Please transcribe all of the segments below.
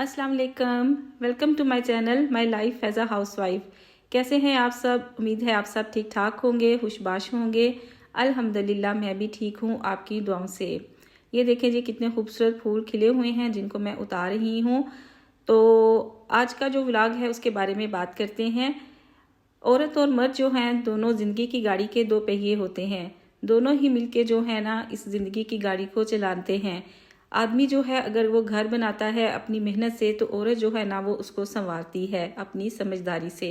अस्सलाम वालेकुम। Welcome to my channel my life as a housewife. कैसे हैं आप सब? उम्मीद है आप सब ठीक ठाक होंगे, खुशबाश होंगे। अल्हम्दुलिल्लाह मैं भी ठीक हूँ आपकी दुआओं से। ये देखें जी कितने खूबसूरत फूल खिले हुए हैं जिनको मैं उतार रही हूँ। तो आज का जो व्लॉग है उसके बारे में बात करते हैं। औरत और मर्द जो हैं दोनों ज़िंदगी की गाड़ी के दो पहिए होते हैं। दोनों ही मिलके जो है ना इस ज़िंदगी की गाड़ी को चलाते हैं। आदमी जो है अगर वो घर बनाता है अपनी मेहनत से, तो औरत जो है ना वो उसको संवारती है अपनी समझदारी से।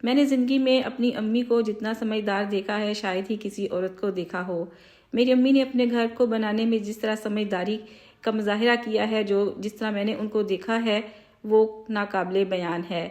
मैंने ज़िंदगी में अपनी अम्मी को जितना समझदार देखा है शायद ही किसी औरत को देखा हो। मेरी अम्मी ने अपने घर को बनाने में जिस तरह समझदारी का मुजाहिरा किया है, जो जिस तरह मैंने उनको देखा है, वो नाकाबिले बयान है।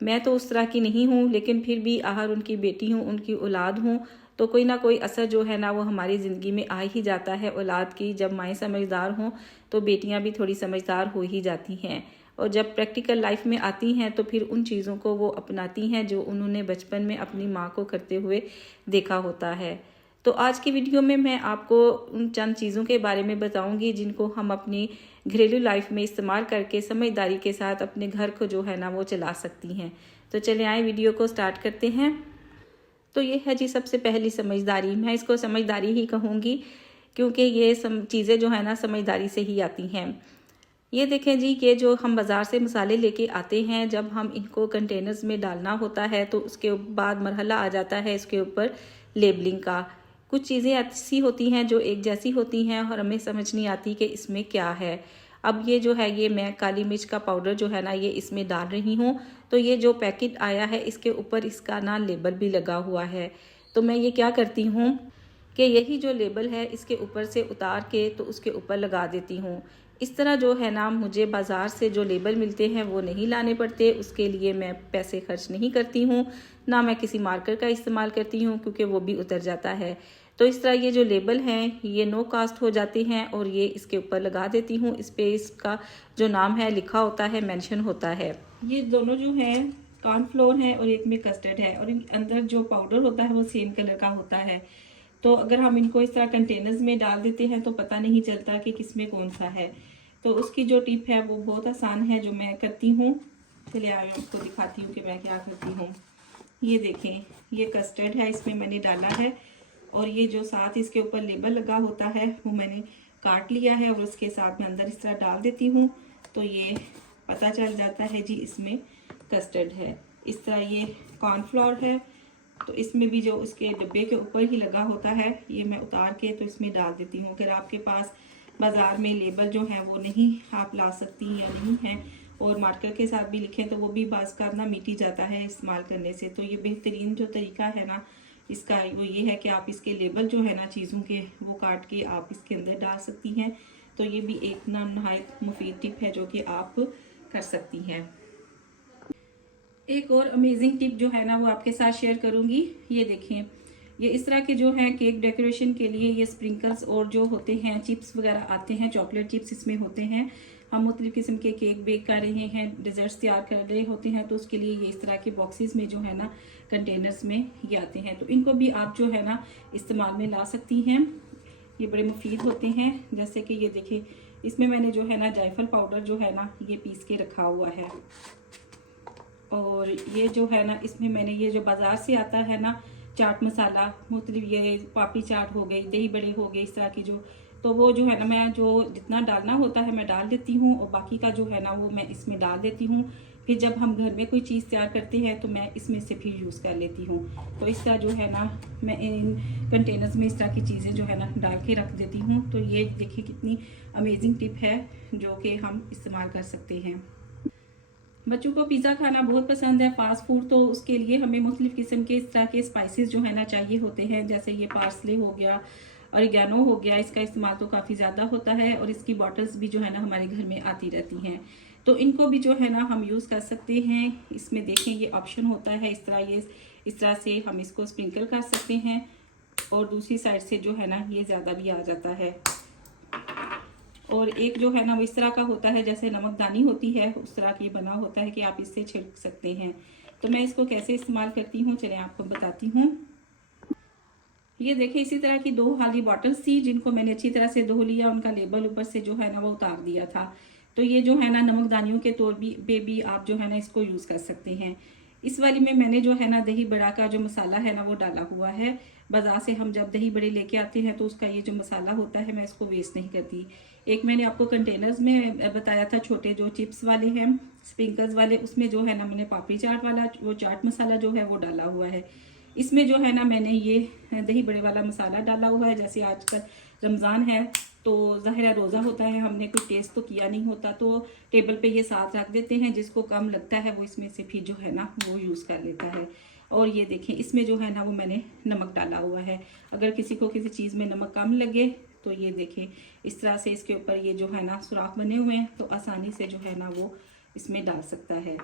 मैं तो उस तरह की नहीं हूँ, लेकिन फिर भी आहर उनकी बेटी हूँ, उनकी औलाद हूँ, तो कोई ना कोई असर जो है ना वो हमारी ज़िंदगी में आ ही जाता है औलाद की। जब माएँ समझदार हों तो बेटियाँ भी थोड़ी समझदार हो ही जाती हैं, और जब प्रैक्टिकल लाइफ में आती हैं तो फिर उन चीज़ों को वो अपनाती हैं जो उन्होंने बचपन में अपनी माँ को करते हुए देखा होता है। तो आज की वीडियो में मैं आपको उन चंद चीज़ों के बारे में बताऊंगी जिनको हम अपनी घरेलू लाइफ में इस्तेमाल करके समझदारी के साथ अपने घर को जो है ना वो चला सकती हैं। तो चले आए वीडियो को स्टार्ट करते हैं। तो ये है जी सबसे पहली समझदारी। मैं इसको समझदारी ही कहूँगी क्योंकि ये चीज़ें जो है ना समझदारी से ही आती हैं। ये देखें जी, ये जो हम बाज़ार से मसाले लेके आते हैं, जब हम इनको कंटेनर्स में डालना होता है तो उसके बाद मरहला आ जाता है इसके ऊपर लेबलिंग का। कुछ चीज़ें ऐसी होती हैं जो एक जैसी होती हैं और हमें समझ नहीं आती कि इसमें क्या है। अब ये जो है, ये मैं काली मिर्च का पाउडर जो है ना ये इसमें डाल रही हूँ। तो ये जो पैकेट आया है इसके ऊपर इसका ना लेबल भी लगा हुआ है। तो मैं ये क्या करती हूँ कि यही जो लेबल है इसके ऊपर से उतार के तो उसके ऊपर लगा देती हूँ। इस तरह जो है ना मुझे बाज़ार से जो लेबल मिलते हैं वो नहीं लाने पड़ते, उसके लिए मैं पैसे खर्च नहीं करती हूँ, ना मैं किसी मार्कर का इस्तेमाल करती हूँ क्योंकि वो भी उतर जाता है। तो इस तरह ये जो लेबल हैं ये नो कास्ट हो जाते हैं और ये इसके ऊपर लगा देती हूँ। इस पे इसका जो नाम है लिखा होता है, मेंशन होता है। ये दोनों जो हैं कॉर्नफ्लोर है और एक में कस्टर्ड है, और इन अंदर जो पाउडर होता है वो सेम कलर का होता है। तो अगर हम इनको इस तरह कंटेनर्स में डाल देते हैं तो पता नहीं चलता कि किसमें कौन सा है। तो उसकी जो टिप है वो बहुत आसान है जो मैं करती हूँ। चलिए मैं आपको दिखाती हूँ कि मैं क्या करती हूँ। ये देखें, ये कस्टर्ड है, इसमें मैंने डाला है, और ये जो साथ इसके ऊपर लेबल लगा होता है वो मैंने काट लिया है और उसके साथ में अंदर इस तरह डाल देती हूँ। तो ये पता चल जाता है जी इसमें कस्टर्ड है। इस तरह ये कॉर्नफ्लोर है, तो इसमें भी जो उसके डब्बे के ऊपर ही लगा होता है ये मैं उतार के तो इसमें डाल देती हूँ। अगर आपके पास बाज़ार में लेबल जो है वो नहीं आप ला सकती या नहीं है, और मार्कर के साथ भी लिखें तो वो भी बाज़ का ना मिट ही जाता है इस्तेमाल करने से। तो ये बेहतरीन जो तरीका है ना इसका वो ये है कि आप इसके लेबल जो है ना चीज़ों के वो काट के आप इसके अंदर डाल सकती हैं। तो ये भी एक ना नहायत मुफीद टिप है जो कि आप कर सकती हैं। एक और अमेजिंग टिप जो है ना वो आपके साथ शेयर करूंगी। ये देखें, ये इस तरह के जो है केक डेकोरेशन के लिए ये स्प्रिंकल्स और जो होते हैं चिप्स वगैरह आते हैं, चॉकलेट चिप्स इसमें होते हैं। हम मुख्तलिफ किस्म के केक बेक कर रहे हैं, डिजर्ट्स तैयार कर रहे होते हैं, तो उसके लिए ये इस तरह के बॉक्सेस में जो है ना कंटेनर्स में ये आते हैं। तो इनको भी आप जो है ना इस्तेमाल में ला सकती हैं। ये बड़े मुफीद होते हैं। जैसे कि ये देखें, इसमें मैंने जो है ना जायफल पाउडर जो है ना ये पीस के रखा हुआ है, और ये जो है ना इसमें मैंने ये जो बाज़ार से आता है ना चाट मसाला, मुख्तलिफ ये पापड़ी चाट हो गई, दही बड़े हो गए, इस तरह की जो, तो वो जो है ना मैं जो जितना डालना होता है मैं डाल देती हूँ, और बाकी का जो है ना वो मैं इसमें डाल देती हूँ। फिर जब हम घर में कोई चीज़ तैयार करते हैं तो मैं इसमें से फिर यूज़ कर लेती हूँ। तो इस तरह जो है ना मैं इन कंटेनर्स में इस तरह की चीज़ें जो है ना डाल के रख देती हूँ। तो ये देखिए कितनी अमेजिंग टिप है जो कि हम इस्तेमाल कर सकते हैं। बच्चों को पिज़्ज़ा खाना बहुत पसंद है, फास्ट फूड, तो उसके लिए हमें मुख्तलिफ़ किस्म के इस तरह के स्पाइसेस जो है ना चाहिए होते हैं। जैसे ये पार्सले हो गया, ऑरिगेनो हो गया, इसका इस्तेमाल तो काफ़ी ज़्यादा होता है, और इसकी बॉटल्स भी जो है ना हमारे घर में आती रहती हैं। तो इनको भी जो है ना हम यूज़ कर सकते हैं। इसमें देखें ये ऑप्शन होता है, इस तरह ये इस तरह से हम इसको स्प्रिंकल कर सकते हैं, और दूसरी साइड से जो है ना ये ज़्यादा भी आ जाता है। और एक जो है ना वो इस तरह का होता है, जैसे नमकदानी होती है उस तरह की बना होता है कि आप इससे छिड़क सकते हैं। तो मैं इसको कैसे इस्तेमाल करती हूँ चलिए आपको बताती हूँ। ये देखें, इसी तरह की 2 खाली बॉटल्स थी जिनको मैंने अच्छी तरह से धो लिया, उनका लेबल ऊपर से जो है ना वो उतार दिया था। तो ये जो है ना नमकदानियों के तौर पे भी आप जो है ना इसको यूज़ कर सकते हैं। इस वाली में मैंने जो है ना दही बड़ा का जो मसाला है ना वो डाला हुआ है। बाजार से हम जब दही बड़े लेके आते हैं तो उसका ये जो मसाला होता है मैं इसको वेस्ट नहीं करती। एक मैंने आपको कंटेनर्स में बताया था छोटे जो चिप्स वाले हैं स्प्रिंकल्स वाले, उसमें जो है ना मैंने पापड़ी चाट वाला वो चाट मसाला जो है वो डाला हुआ है। इसमें जो है ना मैंने ये दही बड़े वाला मसाला डाला हुआ है। जैसे आजकल रमज़ान है तो ज़ाहिर है रोज़ा होता है, हमने कोई टेस्ट तो किया नहीं होता तो टेबल पे ये साथ रख देते हैं। जिसको कम लगता है वो इसमें से फिर जो है ना वो यूज़ कर लेता है। और ये देखें इसमें जो है ना वो मैंने नमक डाला हुआ है। अगर किसी को किसी चीज़ में नमक कम लगे तो ये देखें इस तरह से इसके ऊपर ये जो है ना सुराख बने हुए हैं तो आसानी से जो है ना वो इसमें डाल सकता है।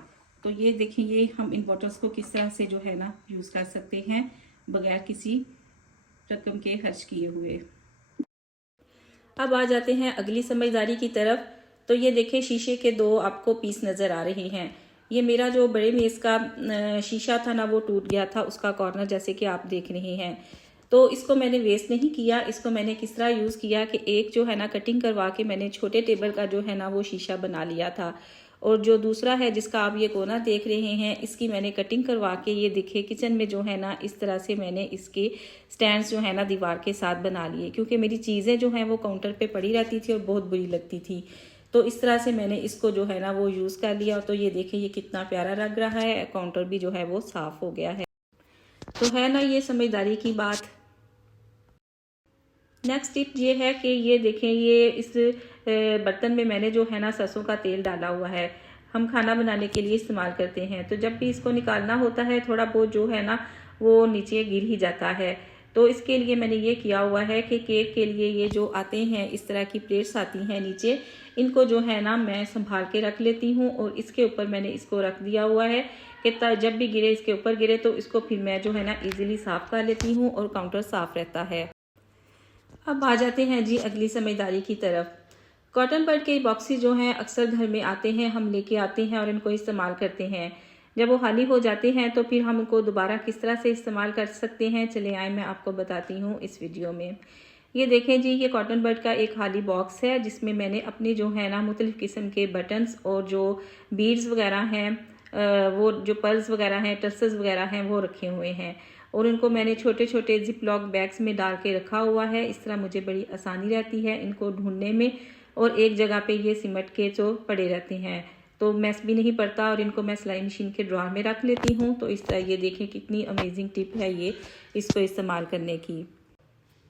तो ये देखिए ये हम इन बॉटल्स को किस तरह से जो है ना यूज़ कर सकते हैं बगैर किसी रकम के खर्च किए हुए। अब आ जाते हैं अगली समझदारी की तरफ। तो ये देखें शीशे के दो आपको पीस नज़र आ रहे हैं। ये मेरा जो बड़े मेज़ का शीशा था ना वो टूट गया था, उसका कॉर्नर जैसे कि आप देख रहे हैं। तो इसको मैंने वेस्ट नहीं किया। इसको मैंने किस तरह यूज़ किया कि एक जो है ना कटिंग करवा के मैंने छोटे टेबल का जो है ना वो शीशा बना लिया था। और जो दूसरा है जिसका आप ये कोना देख रहे हैं इसकी मैंने कटिंग करवा के ये देखिए किचन में जो है ना इस तरह से मैंने इसके स्टैंड्स जो है ना दीवार के साथ बना लिए, क्योंकि मेरी चीज़ें जो हैं वो काउंटर पे पड़ी रहती थी और बहुत बुरी लगती थी। तो इस तरह से मैंने इसको जो है ना वो यूज़ कर लिया। तो ये देखिए ये कितना प्यारा लग रहा है, काउंटर भी जो है वो साफ़ हो गया है। तो है ना ये समझदारी की बात। नेक्स्ट टिप ये है कि ये देखें ये इस बर्तन में मैंने जो है ना सरसों का तेल डाला हुआ है। हम खाना बनाने के लिए इस्तेमाल करते हैं तो जब भी इसको निकालना होता है थोड़ा बहुत जो है ना वो नीचे गिर ही जाता है। तो इसके लिए मैंने ये किया हुआ है कि केक के लिए ये जो आते हैं इस तरह की प्लेट्स आती हैं नीचे, इनको जो है ना मैं संभाल के रख लेती हूँ और इसके ऊपर मैंने इसको रख दिया हुआ है कि जब भी गिरे इसके ऊपर गिरे तो इसको फिर मैं जो है ना ईजिली साफ़ कर लेती हूँ और काउंटर साफ़ रहता है। अब आ जाते हैं जी अगली समझदारी की तरफ। कॉटन बड के बॉक्सेस जो हैं अक्सर घर में आते हैं, हम लेके आते हैं और इनको इस्तेमाल करते हैं। जब वो खाली हो जाते हैं तो फिर हम उनको दोबारा किस तरह से इस्तेमाल कर सकते हैं, चले आए मैं आपको बताती हूँ इस वीडियो में। ये देखें जी ये कॉटन बड का एक खाली बॉक्स है जिसमें मैंने अपने जो है ना मुख्तलिफ़ किस्म के बटन्स और जो बीड्स वगैरह हैं वो जो पर्ल्स वगैरह हैं टर्सल्स वगैरह हैं वो रखे हुए हैं और उनको मैंने छोटे छोटे जिप लॉक बैग्स में डाल के रखा हुआ है। इस तरह मुझे बड़ी आसानी रहती है इनको ढूंढने में और एक जगह पे ये सिमट के जो पड़े रहते हैं तो मैस भी नहीं पड़ता और इनको मैं सिलाई मशीन के ड्रॉर में रख लेती हूँ। तो इस तरह ये देखें कितनी अमेजिंग टिप है ये इसको इस्तेमाल करने की।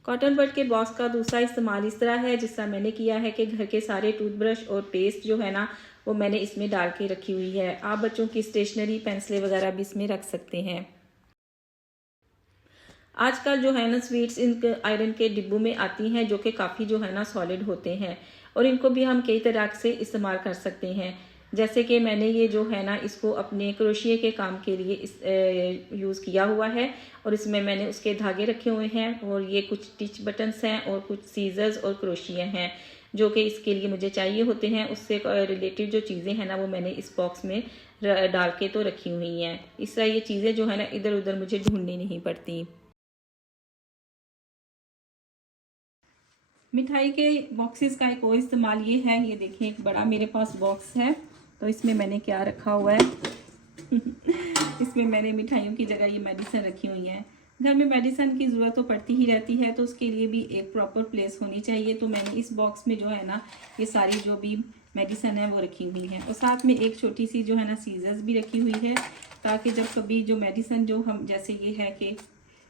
कॉटन बड के बॉक्स का दूसरा इस्तेमाल इस तरह है जिस तरह मैंने किया है कि घर के सारे टूथब्रश और पेस्ट जो है ना वो मैंने इसमें डाल के रखी हुई है। आप बच्चों की स्टेशनरी पेंसिलें वगैरह भी इसमें रख सकते हैं। आजकल जो है ना स्वीट्स इन आयरन के डिब्बों में आती हैं जो कि काफ़ी जो है ना सॉलिड होते हैं और इनको भी हम कई तरह से इस्तेमाल कर सकते हैं। जैसे कि मैंने ये जो है ना इसको अपने क्रोशिया के काम के लिए यूज़ किया हुआ है और इसमें मैंने उसके धागे रखे हुए हैं और ये कुछ स्टिच बटन्स हैं और कुछ सीजर्स और क्रोशिया हैं जो कि इसके लिए मुझे चाहिए होते हैं। उससे रिलेटेड जो चीज़ें हैं ना वो मैंने इस बॉक्स में डाल के तो रखी हुई हैं। इस तरह ये चीज़ें जो है ना इधर उधर मुझे ढूंढनी नहीं पड़ती। मिठाई के बॉक्सेस का एक और इस्तेमाल ये है, ये देखिए एक बड़ा मेरे पास बॉक्स है तो इसमें मैंने क्या रखा हुआ है इसमें मैंने मिठाइयों की जगह ये मेडिसिन रखी हुई हैं। घर में मेडिसिन की ज़रूरत तो पड़ती ही रहती है तो उसके लिए भी एक प्रॉपर प्लेस होनी चाहिए। तो मैंने इस बॉक्स में जो है ना ये सारी जो भी मेडिसिन है वो रखी हुई हैं और साथ में एक छोटी सी जो है ना सीजर्स भी रखी हुई है ताकि जब कभी जो मेडिसिन जो हम जैसे ये है कि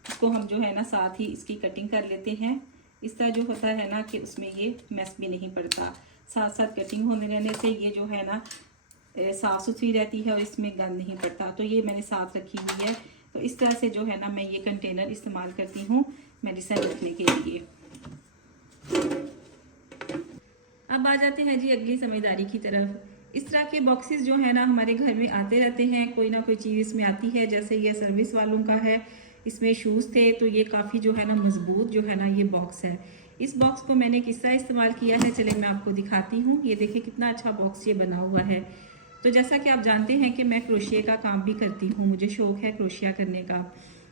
इसको हम जो है ना साथ ही इसकी कटिंग कर लेते हैं। इस तरह जो होता है ना कि उसमें ये मैस भी नहीं पड़ता, साथ साथ कटिंग होने रहने से ये जो है ना साफ़ सुथरी रहती है और इसमें गंद नहीं पड़ता। तो ये मैंने साथ रखी हुई है। तो इस तरह से जो है ना मैं ये कंटेनर इस्तेमाल करती हूँ मेडिसिन रखने के लिए। अब आ जाते हैं जी अगली समझदारी की तरफ। इस तरह के बॉक्सेस जो है ना हमारे घर में आते रहते हैं, कोई ना कोई चीज़ इसमें आती है। जैसे ये सर्विस वालों का है, इसमें शूज़ थे तो ये काफ़ी जो है ना मजबूत जो है ना ये बॉक्स है। इस बॉक्स को मैंने किस तरह इस्तेमाल किया है चले मैं आपको दिखाती हूँ। ये देखिए कितना अच्छा बॉक्स ये बना हुआ है। तो जैसा कि आप जानते हैं कि मैं क्रोशिया का काम भी करती हूँ, मुझे शौक़ है क्रोशिया करने का।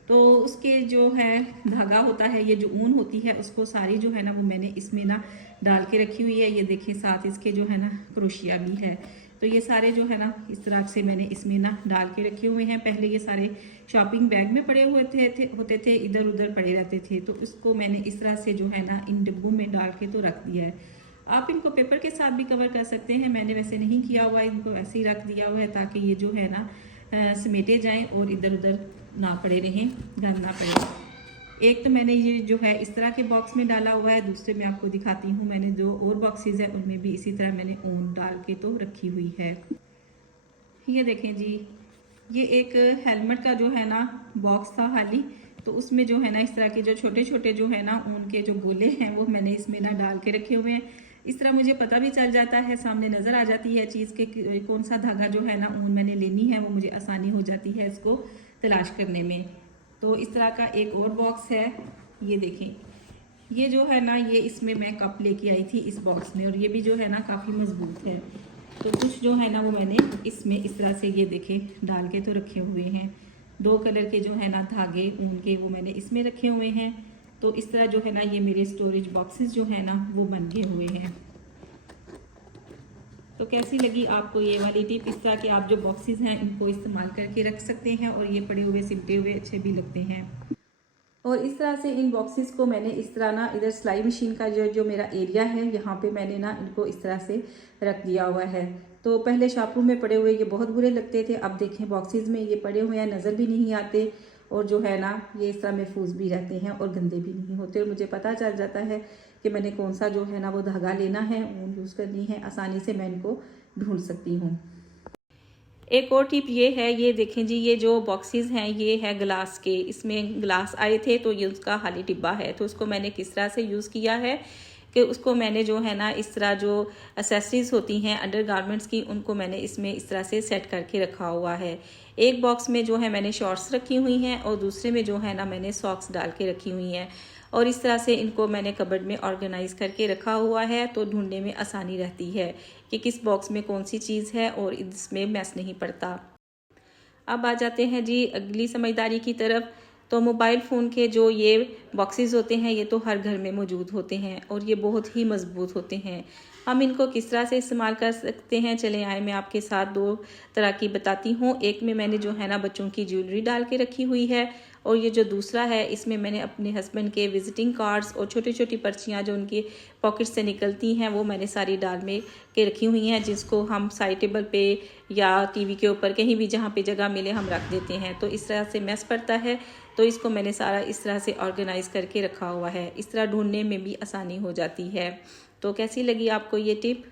तो उसके जो है धागा होता है, ये जो ऊन होती है, उसको सारी जो है ना वो मैंने इसमें ना डाल के रखी हुई है। ये देखिए साथ इसके जो है ना क्रोशिया भी है। तो ये सारे जो है ना इस तरह से मैंने इसमें ना डाल के रखे हुए हैं। पहले ये सारे शॉपिंग बैग में पड़े हुए होते थे, इधर उधर पड़े रहते थे। तो इसको मैंने इस तरह से जो है ना इन डिब्बों में डाल के तो रख दिया है। आप इनको पेपर के साथ भी कवर कर सकते हैं, मैंने वैसे नहीं किया हुआ, इनको ऐसे ही रख दिया हुआ है ताकि ये जो है ना समेटे जाएं और इधर उधर ना पड़े रहें, गंद ना पड़े। एक तो मैंने ये जो है इस तरह के बॉक्स में डाला हुआ है, दूसरे में आपको दिखाती हूँ मैंने जो और बॉक्सेस है उनमें भी इसी तरह मैंने ऊन डाल के तो रखी हुई है। ये देखें जी, ये एक हेलमेट का जो है ना बॉक्स था खाली, तो उसमें जो है ना इस तरह के जो छोटे छोटे जो है ना ऊन के जो गोले हैं वो मैंने इसमें ना डाल के रखे हुए हैं। इस तरह मुझे पता भी चल जाता है, सामने नज़र आ जाती है चीज़ के कौन सा धागा जो है ना ऊन मैंने लेनी है, वो मुझे आसानी हो जाती है इसको तलाश करने में। तो इस तरह का एक और बॉक्स है, ये देखें, ये जो है ना ये इसमें मैं कप लेके आई थी इस बॉक्स में, और ये भी जो है ना काफ़ी मजबूत है। तो कुछ जो है ना वो मैंने इसमें इस तरह से ये देखें डाल के तो रखे हुए हैं। 2 कलर के जो है ना धागे ऊन के वो मैंने इसमें रखे हुए हैं। तो इस तरह जो है ना ये मेरे स्टोरेज बॉक्सेस जो है ना वो बन गए हुए हैं। तो कैसी लगी आपको ये वाली टिप? इस तरह के आप जो बॉक्सेस हैं इनको इस्तेमाल करके रख सकते हैं और ये पड़े हुए सिमटे हुए अच्छे भी लगते हैं। और इस तरह से इन बॉक्सेस को मैंने इस तरह ना इधर सिलाई मशीन का जो मेरा एरिया है यहाँ पे मैंने ना इनको इस तरह से रख दिया हुआ है। तो पहले शॉपरूम में पड़े हुए ये बहुत बुरे लगते थे, अब देखें बॉक्सेस में ये पड़े हुए हैं, नज़र भी नहीं आते और जो है ना ये इस तरह महफूज भी रहते हैं और गंदे भी नहीं होते। और मुझे पता चल जाता है कि मैंने कौन सा जो है ना वो धागा लेना है, ऊन यूज़ करनी है, आसानी से मैं इनको ढूंढ सकती हूँ। एक और टिप ये है, ये देखें जी, ये जो बॉक्सेस हैं ये है ग्लास के, इसमें ग्लास आए थे तो ये उसका खाली डिब्बा है। तो उसको मैंने किस तरह से यूज़ किया है कि उसको मैंने जो है ना इस तरह जो एसेसरीज होती हैं अंडर गारमेंट्स की, उनको मैंने इसमें इस तरह से सेट करके रखा हुआ है। एक बॉक्स में जो है मैंने शॉर्ट्स रखी हुई हैं और दूसरे में जो है ना मैंने सॉक्स डाल के रखी हुई हैं, और इस तरह से इनको मैंने कबर्ड में ऑर्गेनाइज करके रखा हुआ है। तो ढूंढने में आसानी रहती है कि किस बॉक्स में कौन सी चीज़ है और इसमें मैस नहीं पड़ता। अब आ जाते हैं जी अगली समझदारी की तरफ। तो मोबाइल फ़ोन के जो ये बॉक्सेस होते हैं ये तो हर घर में मौजूद होते हैं और ये बहुत ही मज़बूत होते हैं। हम इनको किस तरह से इस्तेमाल कर सकते हैं, चले आए मैं आपके साथ 2 तरह की बताती हूँ। एक में मैंने जो है ना बच्चों की ज्वेलरी डाल के रखी हुई है, और ये जो दूसरा है इसमें मैंने अपने हस्बैंड के विजिटिंग कार्ड्स और छोटी छोटी पर्चियाँ जो उनकी पॉकेट से निकलती हैं वो मैंने सारी डाल में के रखी हुई हैं, जिसको हम साइड टेबल पे या टीवी के ऊपर कहीं भी जहाँ पे जगह मिले हम रख देते हैं। तो इस तरह से मैस पड़ता है, तो इसको मैंने सारा इस तरह से ऑर्गेनाइज करके रखा हुआ है। इस तरह ढूंढने में भी आसानी हो जाती है। तो कैसी लगी आपको ये टिप?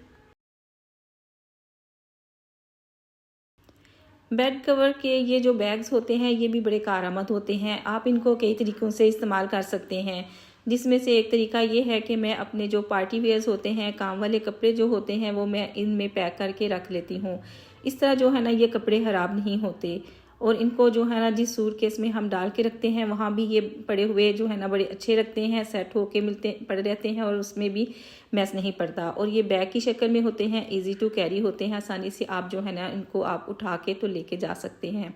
बेड कवर के ये जो बैग्स होते हैं ये भी बड़े कारआमद होते हैं। आप इनको कई तरीक़ों से इस्तेमाल कर सकते हैं, जिसमें से एक तरीका ये है कि मैं अपने जो पार्टी वेयर्स होते हैं, काम वाले कपड़े जो होते हैं, वो मैं इनमें पैक करके रख लेती हूँ। इस तरह जो है ना ये कपड़े ख़राब नहीं होते, और इनको जो है ना जिस सूटकेस में हम डाल के रखते हैं वहाँ भी ये पड़े हुए जो है ना बड़े अच्छे लगते हैं, सेट होके मिलते पड़े रहते हैं और उसमें भी मैस नहीं पड़ता। और ये बैग की शक्ल में होते हैं, इजी टू कैरी होते हैं, आसानी से आप जो है ना इनको आप उठा के तो लेके जा सकते हैं।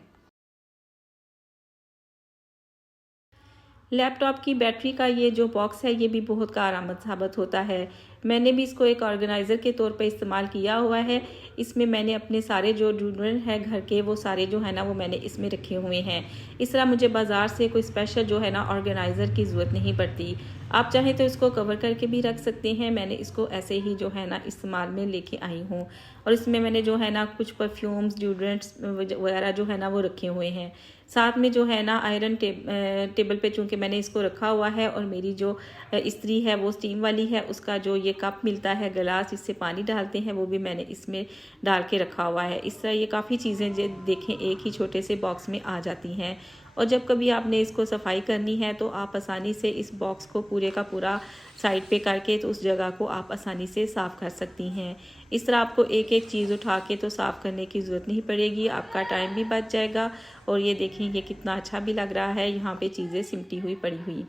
लैपटॉप की बैटरी का ये जो बॉक्स है ये भी बहुत कारआमद साबित होता है। मैंने भी इसको एक ऑर्गेनाइज़र के तौर पे इस्तेमाल किया हुआ है। इसमें मैंने अपने सारे जो ड्यूरेंट है घर के वो सारे जो है ना वो मैंने इसमें रखे हुए हैं। इस तरह मुझे बाज़ार से कोई स्पेशल जो है ना ऑर्गेनाइज़र की ज़रूरत नहीं पड़ती। आप चाहें तो इसको कवर करके भी रख सकते हैं। मैंने इसको ऐसे ही जो है ना इस्तेमाल में लेके आई हूँ, और इसमें मैंने जो है ना कुछ परफ्यूम्स, ड्यूरेंट्स वगैरह जो है ना वो रखे हुए हैं। साथ में जो है ना आयरन टेबल पे चूँकि मैंने इसको रखा हुआ है, और मेरी जो इस्त्री है वो स्टीम वाली है, उसका जो ये कप मिलता है गिलास जिससे पानी डालते हैं वो भी मैंने इसमें डाल के रखा हुआ है। इस तरह ये काफ़ी चीज़ें जो देखें एक ही छोटे से बॉक्स में आ जाती हैं, और जब कभी आपने इसको सफाई करनी है तो आप आसानी से इस बॉक्स को पूरे का पूरा साइड पे करके तो उस जगह को आप आसानी से साफ़ कर सकती हैं। इस तरह आपको एक एक चीज़ उठा के तो साफ़ करने की ज़रूरत नहीं पड़ेगी, आपका टाइम भी बच जाएगा। और ये देखें ये कितना अच्छा भी लग रहा है, यहाँ पे चीज़ें सिमटी हुई पड़ी हुई।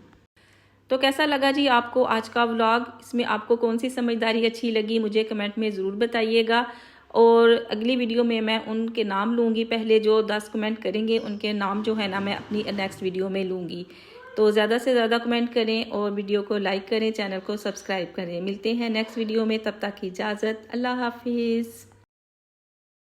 तो कैसा लगा जी आपको आज का व्लॉग? इसमें आपको कौन सी समझदारी अच्छी लगी मुझे कमेंट में ज़रूर बताइएगा। और अगली वीडियो में मैं उनके नाम लूँगी। पहले जो 10 कमेंट करेंगे उनके नाम जो है ना मैं अपनी नेक्स्ट वीडियो में लूँगी। तो ज़्यादा से ज़्यादा कमेंट करें और वीडियो को लाइक करें, चैनल को सब्सक्राइब करें। मिलते हैं नेक्स्ट वीडियो में, तब तक की इजाज़त। अल्लाह हाफिज़।